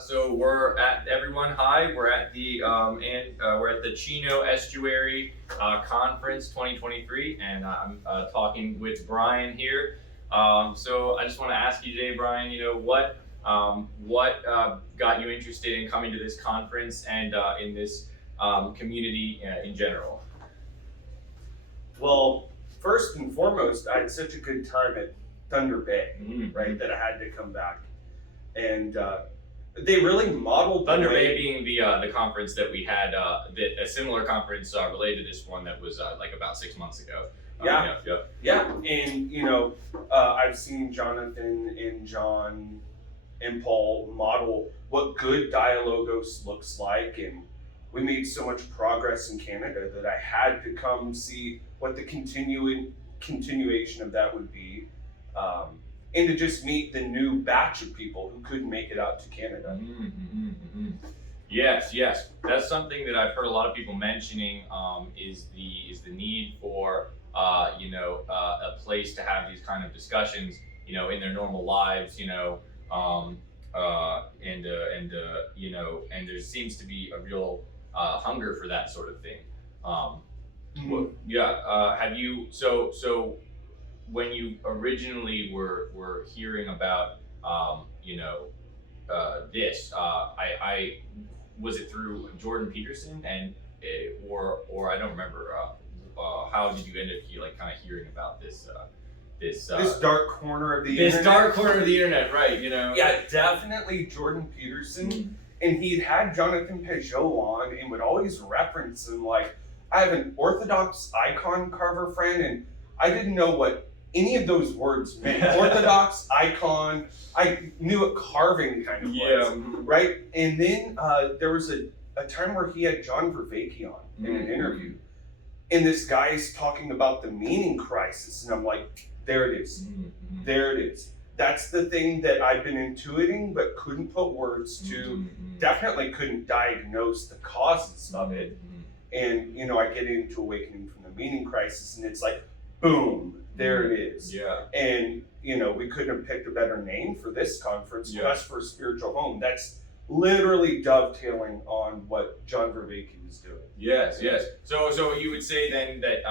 So we're at we're at the we're at the Chino Estuary Conference 2023, and I'm talking with Brian here. So I just want to ask you today, Brian. What got you interested in coming to this conference and in this community in general? Well, first and foremost, I had such a good time at Thunder Bay, right, that I had to come back. And they really modeled Thunder Bay being the conference that we had, a similar conference related to this one that was like about 6 months ago. Yeah. And I've seen Jonathan and John and Paul model what good Dialogos looks like, and we made so much progress in Canada that I had to come see what the continuation of that would be. And to just meet the new batch of people who couldn't make it out to Canada. Yes, that's something that I've heard a lot of people mentioning. Is the need for a place to have these kind of discussions, in their normal lives, and there seems to be a real hunger for that sort of thing. Have you so? When you originally were hearing about this, I was it through Jordan Peterson or I don't remember. How did you end up kind of hearing about this dark corner of the internet? This dark corner of the internet, right? Yeah, definitely Jordan Peterson, and he'd had Jonathan Pageau on and would always reference him like, I have an Orthodox icon carver friend, and I didn't know what any of those words meant. Orthodox, icon, I knew what carving kind of was, right? And then there was a time where he had John Vervaeke on in an interview, and this guy's talking about the meaning crisis, and I'm like, there it is, there it is. That's the thing that I've been intuiting but couldn't put words to, definitely couldn't diagnose the causes of it. And I get into Awakening from the Meaning Crisis, and it's like, boom, there it is. Yeah. And we couldn't have picked a better name for this conference. Quest for a Spiritual Home. That's literally dovetailing on what John Vervaeke was doing. Yes. So you would say then that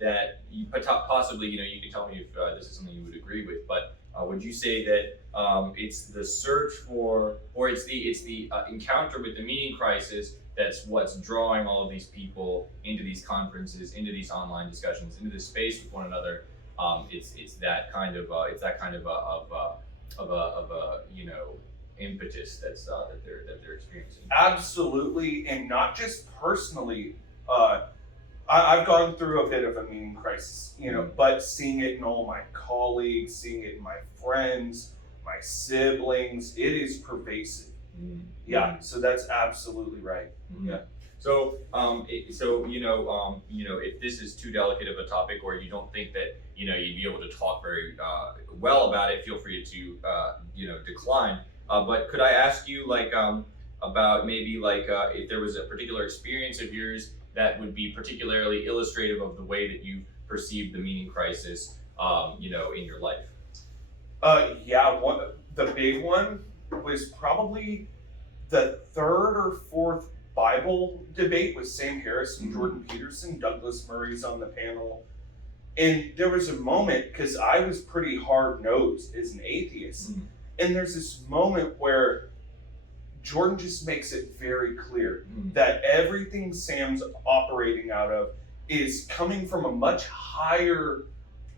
that you possibly, you can tell me if this is something you would agree with, but would you say that it's the search for, or it's the encounter with the meaning crisis that's what's drawing all of these people into these conferences, into these online discussions, into this space with one another? It's that kind of impetus that they're experiencing. Absolutely, and not just personally. I've gone through a bit of a meaning crisis, but seeing it in all my colleagues, seeing it in my friends, my siblings, it is pervasive. Yeah, so that's absolutely right. Yeah. So, if this is too delicate of a topic, or you don't think that you'd be able to talk very well about it, feel free to decline. But could I ask you about maybe if there was a particular experience of yours that would be particularly illustrative of the way that you perceive the meaning crisis, in your life? The big one was probably the third or fourth Bible debate with Sam Harris and Jordan Peterson. Douglas Murray's on the panel. And there was a moment, because I was pretty hard-nosed as an atheist, and there's this moment where Jordan just makes it very clear that everything Sam's operating out of is coming from a much higher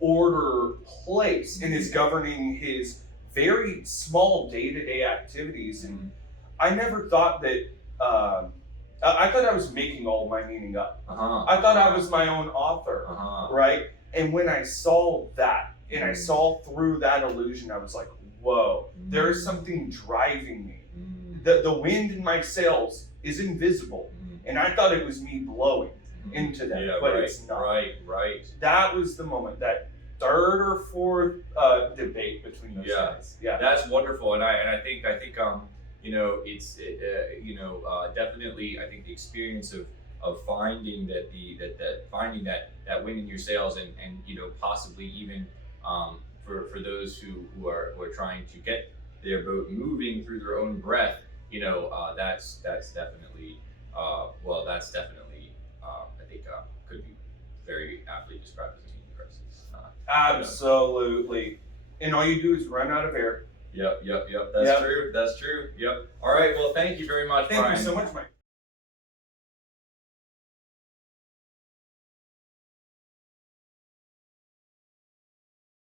order place and is governing his very small day-to-day activities. And I never thought that, I thought I was making all my meaning up. I thought I was my own author, right? And when I saw that, and I saw through that illusion, I was like, whoa, there is something driving me. The wind in my sails is invisible, and I thought it was me blowing into that, but it's not. Right. That was the moment, that third or fourth debate between those guys. Yeah, that's wonderful, and I think it's definitely, I think the experience of finding finding that wind in your sails, and possibly even for those who are trying to get their boat moving through their own breath, you know, that's definitely, that's definitely, I think, could be very aptly described as an immune crisis. Absolutely. And all you do is run out of air. Yep. That's true. Yep. All right. Well, thank you very much, Thank Brian. you so much, Mike.